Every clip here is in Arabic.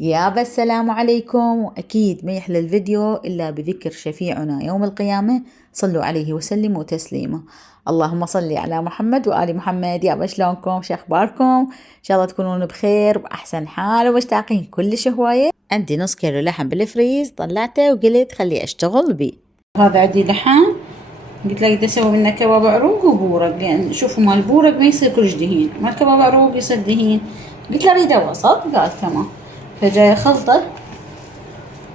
يابا السلام عليكم. وأكيد ما يحلى الفيديو إلا بذكر شفيعنا يوم القيامة. صلوا عليه وسلموا تسليما. اللهم صل على محمد وآل محمد. يابا شلونكم؟ شو أخباركم؟ إن شاء الله تكونون بخير بأحسن حال ومشتاقين كلش هواية. عندي نص كيلو لحم بالفريز طلعته وقلت خلي أشتغل بيه. هذا عندي لحم قلت له بدي أسوي منه كباب عروق وبورق، لأن شوفوا مال البورق ما يصير كلش دهين، مال كباب عروق يصير دهين. قلت له أريده وسط، قال تمام. فجاية خلطة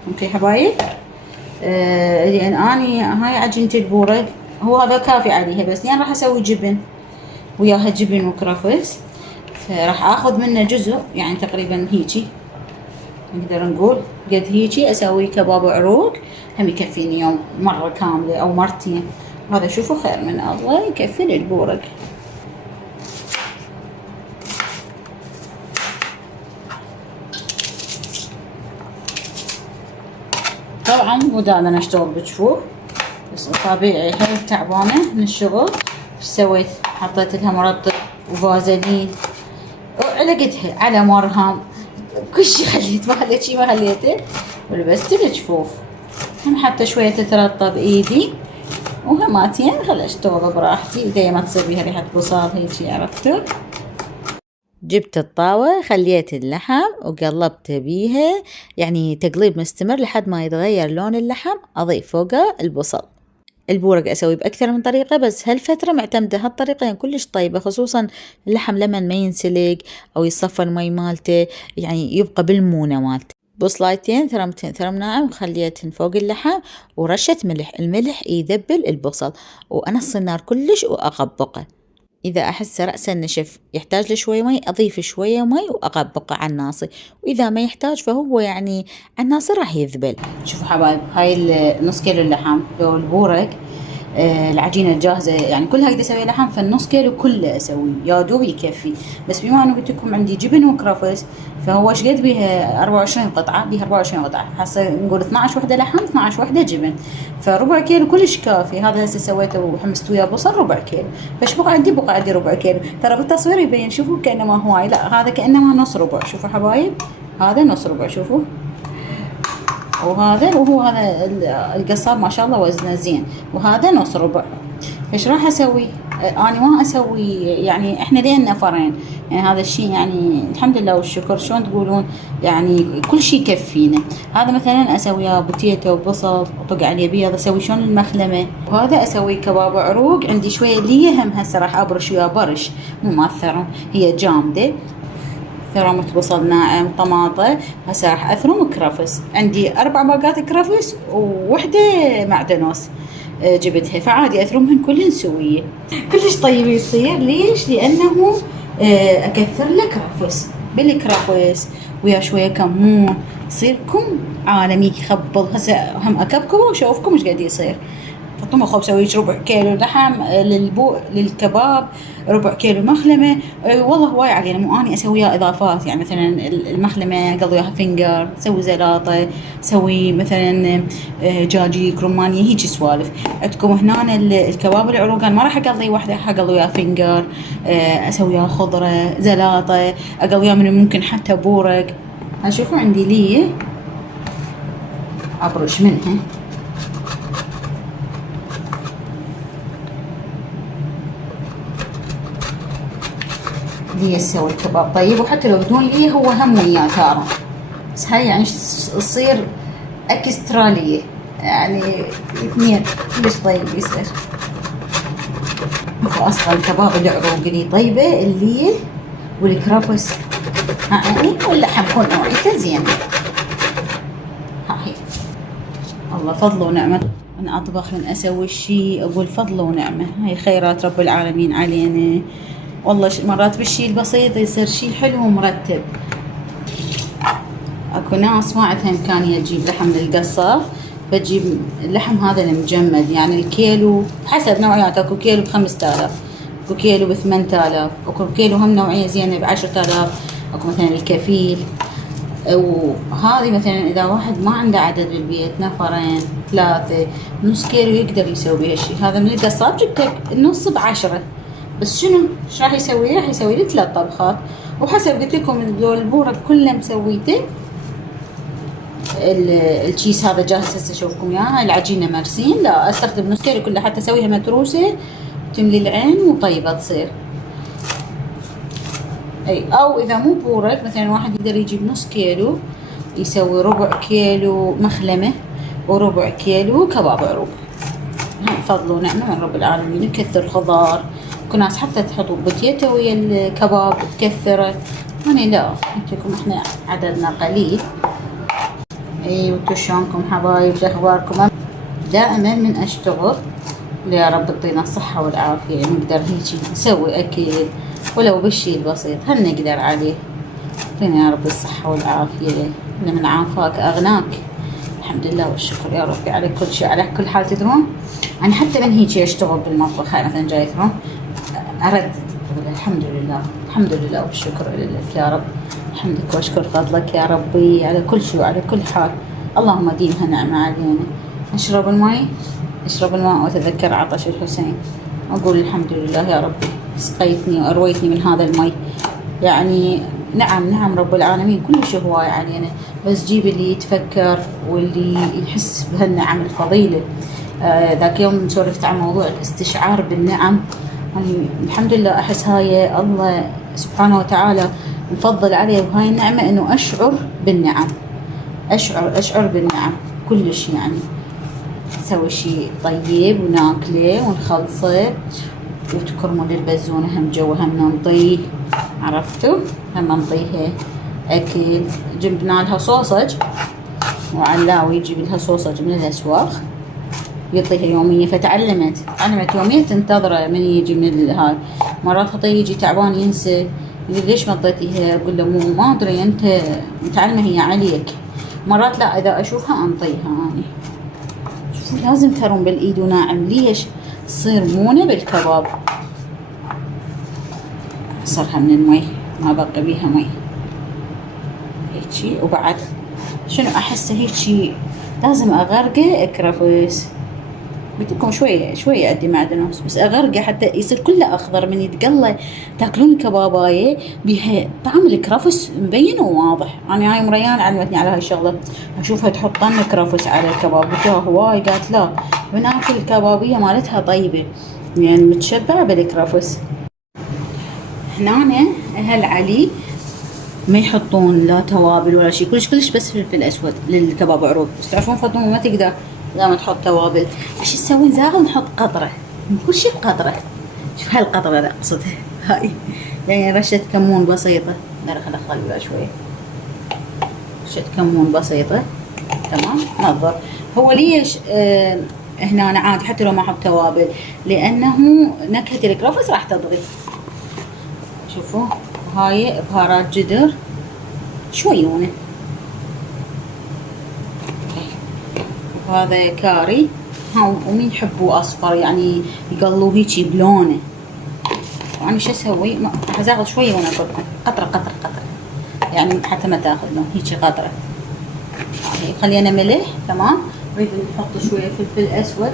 اوكي حبايب. لان اني هاي عجينة البورق هو هذا كافي عليها، بس يعني راح اسوي جبن وياها، جبن وكرفس، فراح اخذ منه جزء يعني تقريبا هيجي نقدر نقول قد هيجي اسوي كباب عروق، هم يكفيني يوم مرة كاملة او مرتين. هذا شوفوا خير من الله يكفي البورق. طبعا مو دائما انا اشتغل بجفوف، بس طبيعي هاي تعبانة من الشغل. سويت؟ حطيت لها مرطب وفازلين على قدها على مرهم، كل شي خليت، ما خليت شي ما خليته، ولبست الجفوف. هم حتى شوية تترطب ايدي وهماتين خل اشتغل براحتي، ايدي ما تصير بيها ريحة بصل هيجي، عرفتوا؟ جبت الطاوة خليت اللحم وقلبته بيها، يعني تقليب مستمر لحد ما يتغير لون اللحم. أضيف فوقه البصل. البورق أسوي بأكثر من طريقة، بس هالفترة معتمدة هالطريقة يعني كلش طيبة، خصوصا اللحم لمن ما ينسلق أو يصفى المي مالته، يعني يبقى بالمونة مالته. بصلايتين ثرمتين ثرم ناعم خليتهن فوق اللحم، ورشة ملح. الملح يذبل البصل، وأنص النار كلش وأقبقه. إذا أحس رأسه نشف يحتاج لشوية مي أضيف شوية مي وأقبقه على الناصي، وإذا ما يحتاج فهو يعني على الناصي راح يذبل. شوفوا حبايب، هاي نص كيلو اللحم لو البورق. العجينة الجاهزة يعني كلها أقدر أسوي لحم، فالنص كيلو كله أسوي يا دوب يكفي. بس بما أنه قلت لكم عندي جبن وكرفس، فهو ايش قد بيها 24 قطعة، بيها 24 قطعة، حاسة نقول 12 وحدة لحم 12 وحدة جبن، فربع كيلو كلش كافي. هذا هسه سويته وحمست وياه بصل ربع كيلو. فايش بقى عندي؟ بقى عندي ربع كيلو. ترى بالتصوير يبين شوفوا كأنه ما هواي، لا هذا كأنه نص ربع. شوفوا حبايب، هذا نص ربع شوفوا، وهذا وهو هذا القصاب ما شاء الله وزنه زين، وهذا نص ربع. ايش راح اسوي؟ انا ما اسوي يعني احنا لين نفرين، يعني هذا الشيء يعني الحمد لله والشكر، شلون تقولون يعني كل شيء يكفينا. هذا مثلا اسوي بوتيتو وبصل وطق عليه بيض، اسوي شلون المخلمه. وهذا اسوي كباب عروق. عندي شويه ليه هم هسه راح ابرش وياه برش، مو ماثرهم، هي جامده. ثرمت بصل ناعم، طماطة، هسه راح اثرم كرفس. عندي 4 باقات كرفس ووحدة معدنوس جبتها، فعادي اثرمهن كلهن سوية. كلش طيب يصير. ليش؟ لانه اكثر له كرفس، بالكرفس ويا شوية كمون يصير كم عالمي يخبل. هسه هم اكبكبه واشوفكم ايش قاعد يصير. حطوا مخه بسوي ربع كيلو لحم للكباب، ربع كيلو مخلمة. والله هواي علينا، مو اني اسويها اضافات، يعني مثلا المخلمة اقضيها فينجر، اسوي زلاطة، اسوي مثلا جاجيك رمانية، هيجي سوالف. عندكم هنا الكباب العروق ما راح اقضي وحده، اقضي وياه فينجر، اسوي وياه خضرة، زلاطة، اقضي وياه من ممكن حتى بورق. هشوفوا عندي ليه ابرش منها. ليه اسوي الكباب طيب، وحتى لو بدون ليه هو هم وياه ثاره، بس هاي يعني تصير اكسترا ليه، يعني اثنين كلش طيب يصير. هو اصلا الكباب العروق لي طيبه، الليه والكرفس يعني واللحم كل نوعيته زين. هاي الله فضل ونعمه. انا اطبخ من اسوي شيء اقول فضل ونعمه، هاي خيرات رب العالمين علينا. والله مرات بالشي البسيط يصير شي حلو ومرتب. اكو ناس ما عندها امكانية تجيب لحم من القصة، فتجيب اللحم هذا المجمد، يعني الكيلو حسب نوعيات، اكو كيلو ب5000، اكو كيلو ب8000، اكو كيلو هم نوعية زينة ب10000، اكو مثلا الكفيل. وهذه مثلا اذا واحد ما عنده عدد بالبيت، نفرين 3، نص كيلو يقدر يسوي بها الشيء. هذا من القصاب جبتك النص ب10، بس شنو ايش راح يسوي لي 3 طبخات، وحسب قلت لكم لو البورق كله مسويته الكيس هذا جاهز هسه اشوفكم اياه. هاي العجينه مرسين، لا استخدم نص كيلو كلها حتى اسويها متروسه تملي العين وطيبه تصير. اي او اذا مو بورك مثلا واحد يقدر يجيب نص كيلو يسوي ربع كيلو مخلمه وربع كيلو كباب عروق. فضل ونعمه من رب العالمين. نكثر خضار، كل ناس حتى تحطوا بوتيتا ويا الكباب تكثره، يعني لا انتكم احنا عددنا قليل. اي وانتو شلونكم حبايب؟ شو اخباركم؟ دائما من اشتغل يا رب تعطينا الصحة والعافية نقدر هيجي نسوي اكل ولو بالشي البسيط هل نقدر عليه. اعطينا يا رب الصحة والعافية، من عافاك اغناك. الحمد لله والشكر يا ربي على كل شيء على كل حال. تدرون انا حتى من هيجي اشتغل بالمطبخ، هاي مثلا جاي ترون اردد الحمد لله الحمد لله والشكر لك يا رب. حمدك واشكر فضلك يا ربي على كل شيء وعلى كل حال. اللهم ديمها نعمة علينا. اشرب الماء واتذكر عطش الحسين، اقول الحمد لله يا ربي سقيتني وارويتني من هذا الماء. يعني نعم رب العالمين كل شيء هواي علينا، بس جيب اللي يتفكر واللي يحس بهالنعم الفضيلة. ذاك يوم سولفت عن موضوع الاستشعار بالنعم، يعني الحمد لله احس هاي الله سبحانه وتعالى مفضل علي بهاي النعمة انه اشعر بالنعم، اشعر بالنعم كلش. يعني نسوي شيء طيب وناكله ونخلصه وتكرمون البزونة هم جوا هم ننطيه، عرفتوا؟ هم ننطيها اكل. جبنا لها صوصج وعلاوي يجيب لها صوصج من الاسواق يعطيها يومية، فتعلمت يومية تنتظره من يجي من هاي. مرات خطيه يجي تعبان ينسى يقول ليش ما اعطيتيها، اقول له ما ادري انت متعلمة هي عليك. مرات لا اذا اشوفها انطيها اني. شوفوا لازم ترون بالايد وناعم، ليش؟ تصير مونة بالكباب. اعصرها من المي ما بقى بيها مي هيجي. وبعد شنو احسه هيجي لازم اغرقه اكرفس. بدكم شوية أدي معدنوس بس أغرقه حتى يصير كله أخضر. من يتقلى تاكلون الكباباية بيها طعم الكرفس مبين وواضح. أنا هاي مريان علمتني على هاي الشغلة، أشوفها تحط طن كرفس على الكباب قلت لها هواي، قالت لا بناكل الكبابية مالتها طيبة يعني متشبعة بالكرفس. هنا أهل علي ما يحطون لا توابل ولا شيء، كلش بس فلفل أسود للكباب عروق. بس تعرفون فاطمة ما تقدر لا ما تحط توابل. ايش نسوي؟ نزاغل نحط قطره من كل شيء قطره. شوف هالقطره اللي اقصدها هاي، يعني رشه كمون بسيطه. خلينا نخليها شويه رشه كمون بسيطه تمام نظر. هو ليش هنا أنا عادي حتى لو ما احط توابل؟ لانه نكهه الكرفس راح تضغط. شوفوا هاي بهارات جدر شويونه، وهذا كاري. ومين يحبوا اصفر يعني يقلوه هيجي بلونه. وانا شو اسوي؟ ازغل شويه وانا اقول قطره يعني حتى ما تاخذ لون هيجي قطره. خلينا ملح تمام. نريد نحط شويه فلفل اسود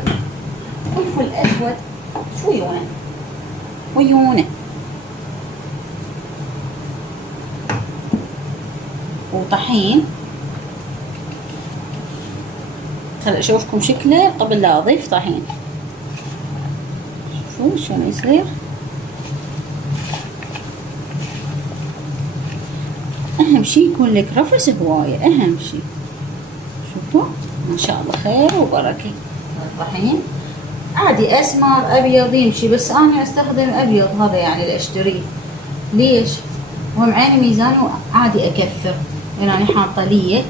شويه ويونه وطحين. هلا اشوفكم شكله قبل لا اضيف طحين. شوفوا شلون يصير. اهم شي يكون لك رفس هوايه، اهم شي. شوفوا ما شاء الله خير وبركه. الطحين عادي اسمر ابيض يمشي، بس انا استخدم ابيض هذا يعني اللي اشتريه. ليش؟ وهم عيني ميزاني وعادي اكثر لان انا حاطه ليه.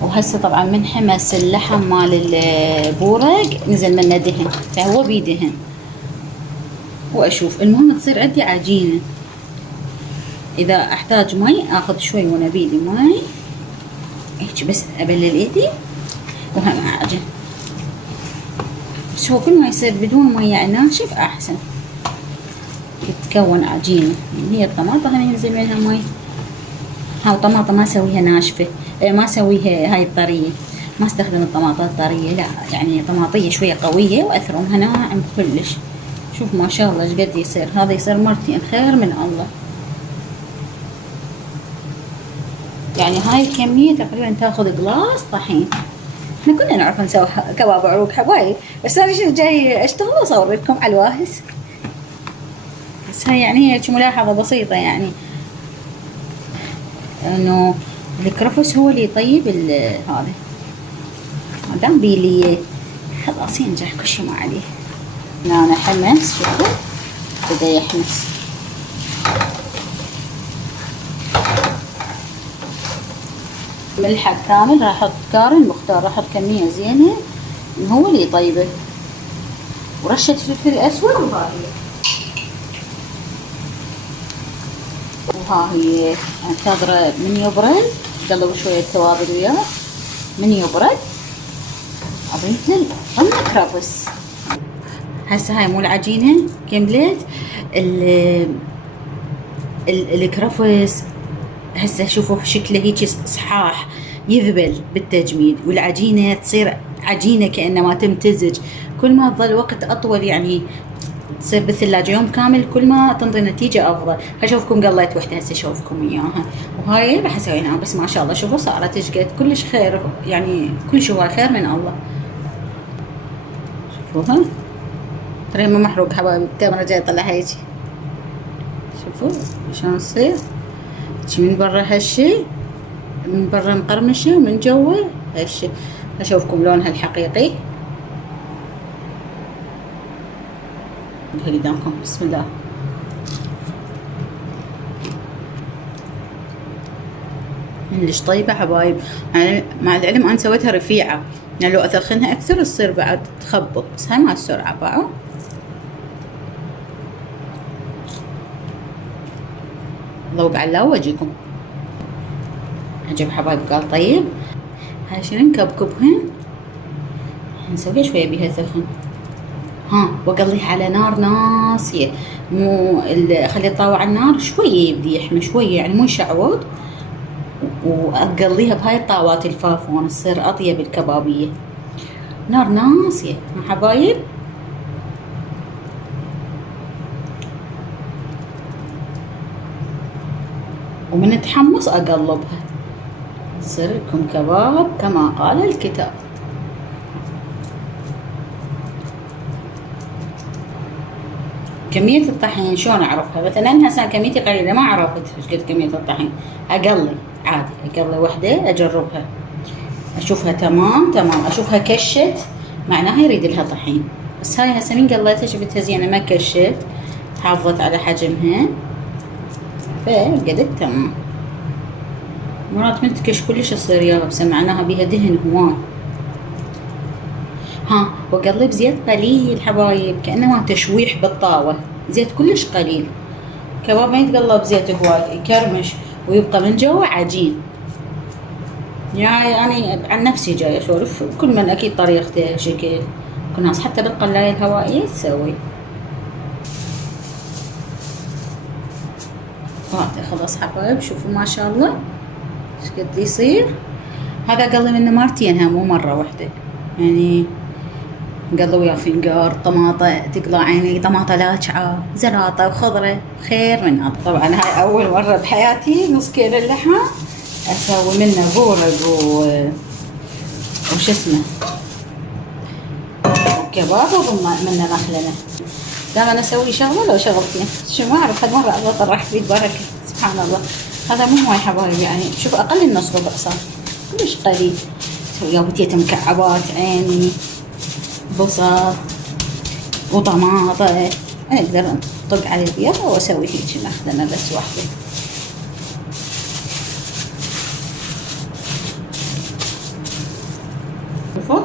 وهسه طبعا من حمس اللحم مال البورق نزل منه دهن فهو بيدهن. واشوف المهم تصير عندي عجينه. اذا احتاج مي اخذ شوي وانا بيدي مي هيك بس ابلل ايدي وهم اعجن. بس هو كل ما يصير بدون مي يعني ناشف احسن تتكون عجينه. هي الطماطم هنا ينزل منها مي. هاو طماطم ما اسويها ناشفه، ما اسويها هاي الطريه، ما استخدم الطماطم الطريه لا، يعني طماطيه شويه قويه واثرمها ناعم كلش. شوف ما شاء الله ايش قد يصير. هذا يصير مرتين خير من الله. يعني هاي الكمية تقريبا تاخذ قلاص طحين. احنا كنا نعرف نسوي كباب عروق حبايب، بس انا شو جاي اشتغل واصور لكم على الواهس. بس هاي يعني هيك ملاحظة بسيطة، يعني انه الكرفس هو اللي يطيب هذا. ما دام بيلي خلاص ينجح كل شي ما عليه. هنا حمس، شوفوا بدا يحمس. ملح كامل، راح احط كاري مختار، راح احط كمية زينة هو اللي يطيبه، ورشة فلفل اسود. وها هي انتظره من يبرد، قلب شوية توابل وياه. من يبرد اضيف له الكرفس. هسه هاي مو العجينة كملت الكرفس. هسه شوفوا شكله هيك صحاح يذبل بالتجميد، والعجينة تصير عجينة كأنما تمتزج. كل ما تظل وقت أطول يعني تصير بالثلاجة يوم كامل، كل ما تنطي نتيجة أفضل. أشوفكم قليت وحدة هسه أشوفكم إياها، وهاي راح أسويها. بس ما شاء الله شوفوا صارت شقد كلش خير، يعني كل شي هو خير من الله. شوفوها ترى ما محروق حبايبي، الكاميرا جاي طلع هيجي. شوفوا شلون تصير من برا هالشي، من برا مقرمشة ومن جوا هالشي. أشوفكم لونها الحقيقي قدامكم. بسم الله. ليش طيبة حبايب. يعني مع العلم أنا سويتها رفيعة، يعني لو أثخنها أكثر تصير بعد تخبط، بس هاي ما السرعة بقى. ذوق على وجهكم. عجب حبايب قال طيب. هاي شنو نكبكبهن، نسويها شوية بيها ثخن. ها واقليها على نار ناصية، مو خلي الطاوة على النار شوية يبدي يحمي شوية، يعني مو يشعوط. واقليها بهاي الطاوات الفافون تصير اطيب الكبابية. نار ناصية مع حبايب. ومن تحمص اقلبها تصير لكم كباب كما قال الكتاب. كمية الطحين شلون اعرفها؟ مثلا هسه كميتي قليلة ما عرفت ايش قد كمية الطحين، اقلي عادي، اقلي وحدة اجربها اشوفها تمام تمام، اشوفها كشت معناها يريد لها طحين. بس هاي هسه من قليتها شفتها زينة ما كشت، حافظت على حجمها فقدت تمام. مرات من تكش كلش تصير يابسة معناها بيها دهن هواي. ها واقلب زيت قليل حبايب، كأنما تشويح بالطاوة، زيت كلش قليل. كباب ما يتقلب زيت هواي يكرمش ويبقى من جوا عجين. يعني عن نفسي جاي اسولف، كل من اكيد طريقته شكل، كل ناس حتى بالقلاية الهوائية تسوي. خلاص حبايب شوفوا ما شاء الله ايش قد يصير. هذا قلي منه مرتين مو مرة واحدة، يعني قلي ويا فنجار طماطة تقلع عيني، طماطة لاجعة زراطة وخضرة خير من الله. طبعا هاي أول مرة بحياتي نص كيلو اللحم أسوي منه بورق وش اسمه كباب منه مخلنة. دائما أسوي شغلة لو شغلتين شو ما أعرف، هالمرة الله طرح في بركة سبحان الله. هذا مو هواي حبايبي، يعني شوف أقل من نص ربع صار كلش قليل. سوي بتيتا مكعبات عيني، بصل وطماطة، أنا أقدر أطق على البيض وأسوي هيك مخلنة بس واحدة. شوفوا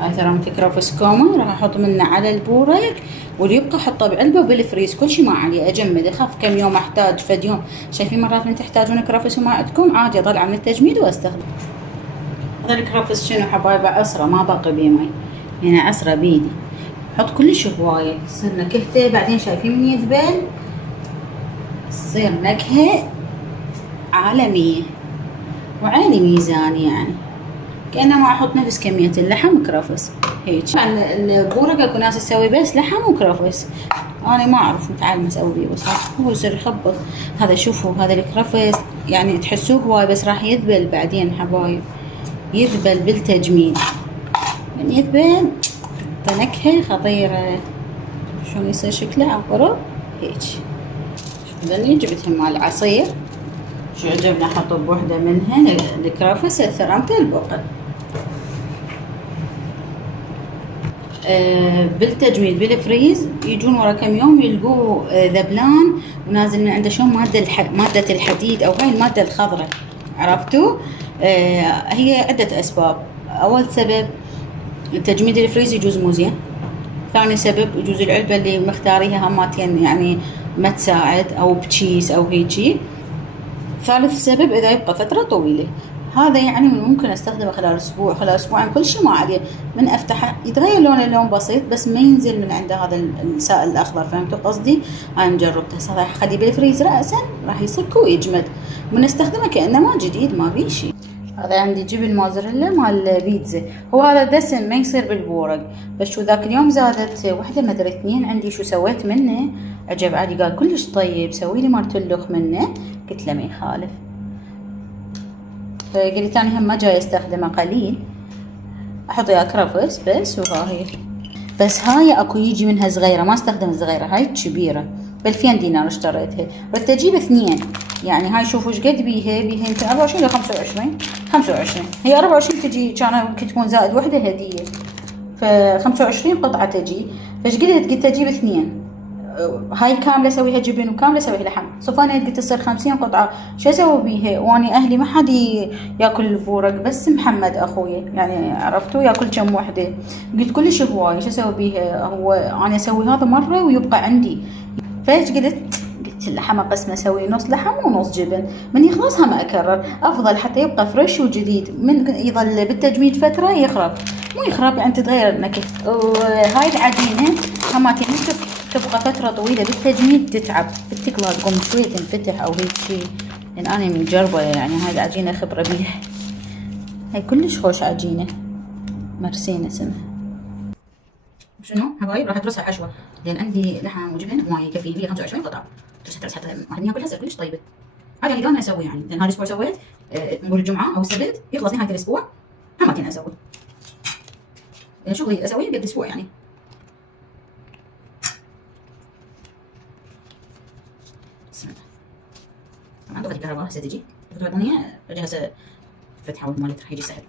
هاي ترى متكرفس كومة، راح أحط منه على البورق واللي يبقى أحطه بعلبة بالفريز، كل شي ما عليه أجمد، أخاف كم يوم أحتاج فد يوم. شايفين مرات من تحتاجون كرفس وما عندكم عادي أطلعه من التجميد وأستخدم. هذا الكرفس شنو حبايبه عصرة ما باقي بيه مي، يعني عصرة بيدي، حط كلش هواية صرنا كهته. بعدين شايفين من يذبل تصير نكهة عالمية وعيني ميزان، يعني كأنما أحط نفس كمية اللحم وكرفس هيك. البورق اكو ناس تسوي بس لحم وكرفس، أنا ما أعرف متعلمة أسوي بيه، بس هو يصير يخبط. هذا شوفوا هذا الكرفس يعني تحسوه هواي بس راح يذبل بعدين حبايب، يذبل بالتجميد، يعني يذبل نكهة خطيرة. شلون يصير شكله عقرب هيك. ذني جبتهم مال العصير، شو عجبنا احط بوحدة منها الكرفس الثرامته البقل. بالتجميد بالفريز يجون ورا كم يوم يلقوه ذبلان ونازل من عنده شلون مادة الحديد او هاي المادة الخضراء، عرفتوا؟ هي عدة اسباب. اول سبب تجميد الفريز يجوز مو زين، ثاني سبب يجوز العلبة اللي مختاريها هماتين يعني ما تساعد او بتشيس او هيجي، ثالث سبب اذا يبقى فترة طويلة. هذا يعني من ممكن استخدمه خلال اسبوع خلال اسبوعين كل شيء ما عليه، من افتحه يتغير لونه لون بسيط بس ما ينزل من عنده هذا السائل الاخضر، فهمتوا قصدي؟ انا جربته صراحه، خليه بالفريز راسا راح يصك ويجمد، ونستخدمه كانما جديد ما بيه شيء. هذا عندي جبن موزاريلا مال بيتزا، هو هذا دسم ما يصير بالبورق، بس شو ذاك اليوم زادت وحده مدري اثنين عندي، شو سويت منه عجب عادي، قال كلش طيب سوي لي مرتلخ منه، قلت له ما يخالف. فقلت أنا هم ما جاي استخدمه قليل، احط وياه كرفس بس وهاي. بس هاي اكو يجي منها صغيره، ما استخدم الصغيره، هاي كبيره ب2000 دينار اشتريتها، بدي اجيب اثنين يعني. هاي شوفوا ايش قد بيها يمكن 24 ولا 25 هي 24 تجي، كان ممكن تكون زائد وحده هديه، ف25 قطعه تجي. فايش قلت اجيب اثنين، هاي كامله اسويها جبن وكامله اسويها لحم، صفانية قلت تصير 50 قطعه، شو اسوي بيها واني اهلي ما حد ياكل البورق، بس محمد اخوي يعني عرفتوا ياكل كم وحده، قلت كلش هواي شو اسوي بيها، هو انا اسوي هذا مره ويبقى عندي. فايش قلت اللحمه قسمه اسوي نص لحم ونص جبن، من يخلصها ما اكرر، افضل حتى يبقى فريش وجديد، من يظل بالتجميد فتره يخرب، مو يخرب يعني تتغير النكهه. وهاي العجينه هماتي تبقى فترة طويلة بالتجميد تتعب، بالتقلى تقوم شوية تنفتح او هيك شيء، لان انا مجربة يعني هاي العجينة خبرة بيها. هاي كلش خوش عجينة مرسين اسمها. شنو حبايب راح ادرسها حشوة، لان عندي لحم وجبن ما يكفي لي 25 قطعة، تدرس حتى واحد ياكلها تصير كلش طيبة. هذا اللي دائما اسوي يعني، لان هذا الاسبوع سويت نقول الجمعة او السبت يخلص نهاية الاسبوع هماتين اسوي شغلي اسويه قد اسبوع يعني. طبعا ضغط الكهرباء هسه تجي الفترة البنية رجع هسه فتحة والمولد راح يجي سهل.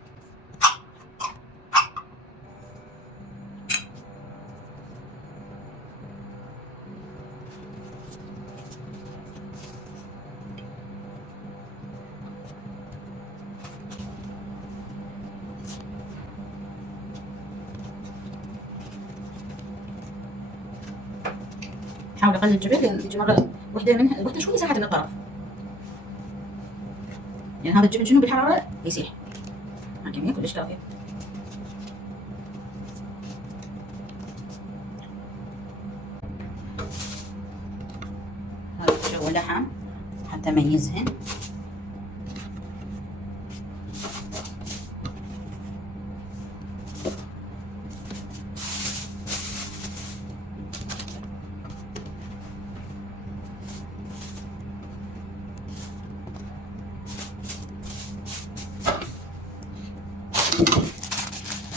حاول اقلل الجبن لان تجي مرة وحدة منها الوحدة شوي ساحت من الطرف، يعني هذا الجبن شنو بالحرارة يسيح، مع كمية كلش كافية. هذا جو لحم حتى اميزهن.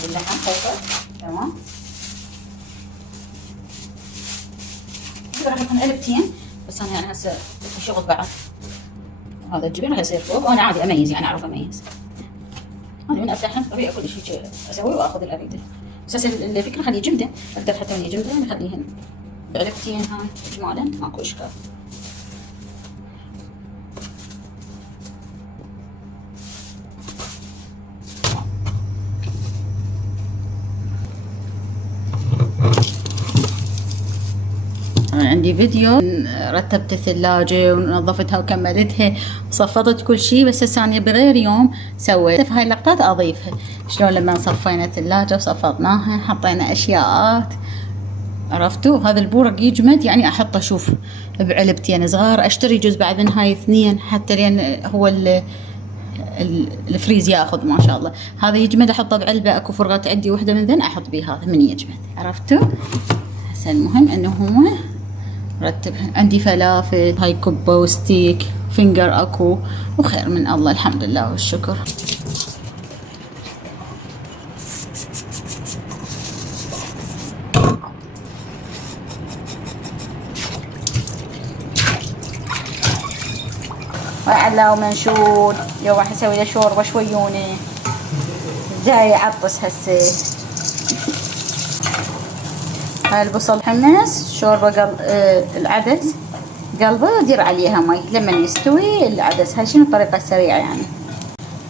اللحم فوق تمام، راح يكون علبتين بس انا يعني هسه الشغل بعد. هذا الجبن راح يصير فوق وانا عادي اميز يعني اعرف اميز، انا من افتحها طبيعي كل شيء اسوي واخذ اللي اريده. اساس الفكره خليه جمده، اقدر حتى من جمده نخليهن بعلبتين هاي اجمالا ماكو اشكال. عندي فيديو رتبت الثلاجة ونظفتها وكملتها وصفطت كل شيء، بس هسه انا بغير يوم سويت في هاي اللقطات اضيفها، شلون لما صفينا الثلاجة وصفطناها حطينا اشياءات، عرفتوا؟ هذا البورق يجمد يعني احطه شوف بعلبتين صغار، اشتري جزء بعد من هاي اثنين حتى لان هو الفريز ياخذ ما شاء الله. هذا يجمد احطه بعلبة، اكو فرغات عندي وحدة من ذن احط بيه هذا من يجمد، عرفتوا؟ هسه المهم انه هو رتبها. عندي فلافل هاي كبة وستيك فينجر اكو، وخير من الله الحمد لله والشكر. وعلا ومنشود يوم راح اسوي له شوربه شويوني جاي يعطس هسه. هاي البصل حمص شوربه العدس قلبه دير عليها مي لما يستوي العدس. هاي شنو الطريقه السريعه يعني.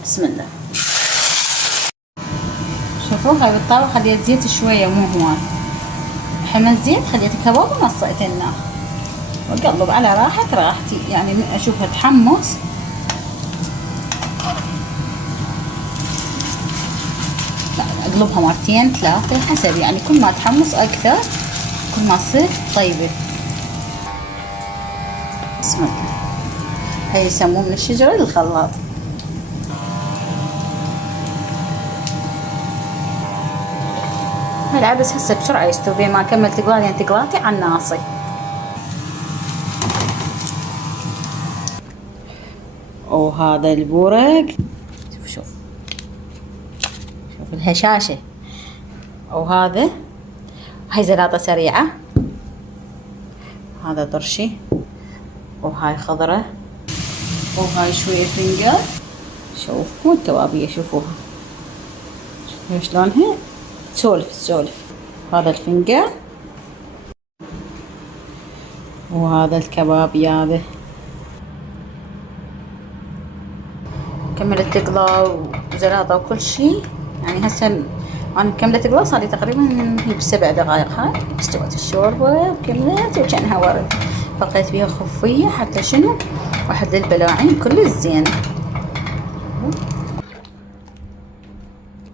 بسم الله. شوفوا هاي بالطاوة خليت زيت شويه مو هواي، حمص زيت خليت الكباب ونصيت النار واقلب على راحتي يعني اشوفها تحمص. لا اقلبها مرتين ثلاثة حسب يعني، كل ما تحمص اكثر كل ما تصير طيبة. بسم الله. هي يسموه من الشجرة للخلاط. هاي العدس هسه بسرعة يستوي، ما كمل تقلاتين تقلاتي على الناصي. وهذا البورق شوف الهشاشة. وهذا هاي زلاطة سريعة، هذا طرشي، وهاي خضرة، وهاي شوية فنجر. شوفوا الكبابية شوفوها شوفوا شلونها تسولف. هذا الفنجر وهذا الكبابي هذا كملت تقلى وزلاطة وكل شيء يعني. هسه انا كملت تقلى صار لي تقريبا هي ب7 دقائق. هاي استوت الشوربة وكملت وكانها ورد. بقيت بيها خفية حتى شنو واحد للبلاعين كل الزين.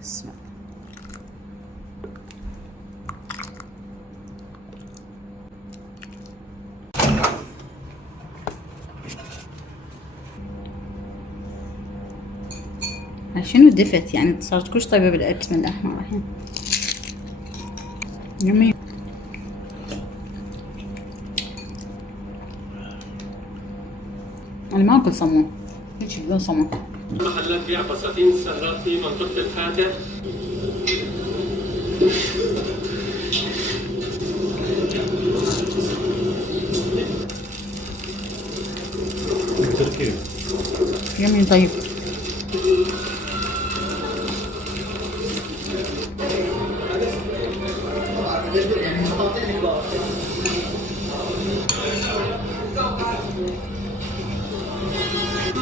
بسم الله. شنو دفت يعني صارت كلش طيبة بالاكل. بسم الله الرحمن الرحيم. يمي. انا ما اكل صمون، هيك بدون صمون. محلات بيع فساتين السهرات في منطقة الفاتح. يمي طيب.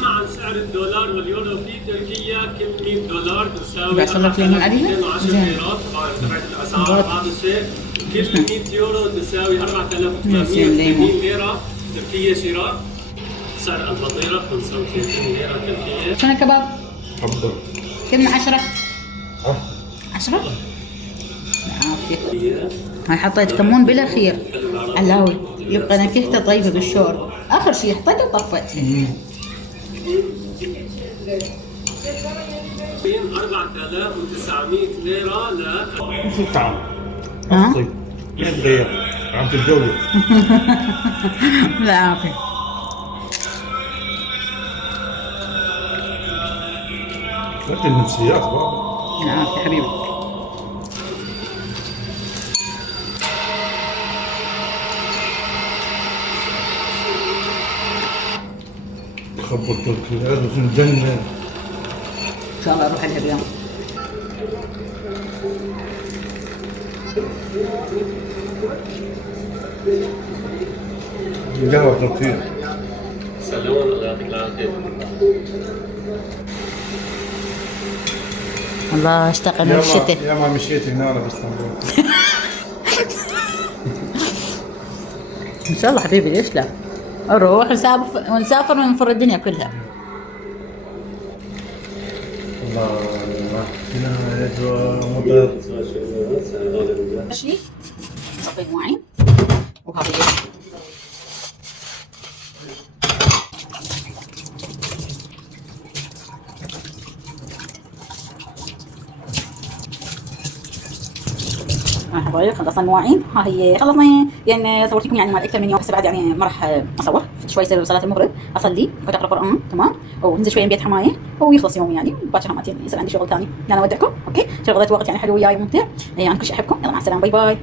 عن سعر الدولار واليورو في تركيا كل 100 دولار تساوي بعشرة ليمون عليها؟ 210 ليرات. تبعت الاسعار هذا الشيء. كل 100 يورو تساوي 4880 ليرة تركية شراء. سعر الفطيرة 35 ليرة تركية. شنو كباب؟ تفضل. كم 10؟ 10؟ العافية. هاي حطيت كمون بالاخير علاوي يبقى نكهته طيبة بالشوربة. اخر شيء حطيته وطفيتها. 4900 ليرة شو الطعم؟ ها؟ طيب غير عم تتجوز. العافية. لكن النفسيات بابا. العافية حبيبي. خبر تركي هذا في الجنة. ان شاء الله اروح لها اليوم. قهوة تركية. سلام الله يعطيك العافية. الله اشتاق من الشتاء. يا ما مشيت هنا باسطنبول. ان شاء الله حبيبي ليش لا. نروح ونسافر ونفر الدنيا كلها. الله هنا يجوا مطر. ماشي نصفي المواعين وهذا حبايب خلصنا المواعين. ها هي خلصنا يعني صورت لكم يعني مال اكثر من يوم، بس بعد يعني ما راح اصور شوي يصير صلاه المغرب اصلي واقرا قران تمام، وننزل شوي بيت حمايه ويخلص يومي يعني، باكر ما يصير عندي شغل ثاني. انا اودعكم اوكي، شغلت وقت يعني حلو وياي وممتع يعني، كل شيء احبكم، يلا مع السلامه، باي باي.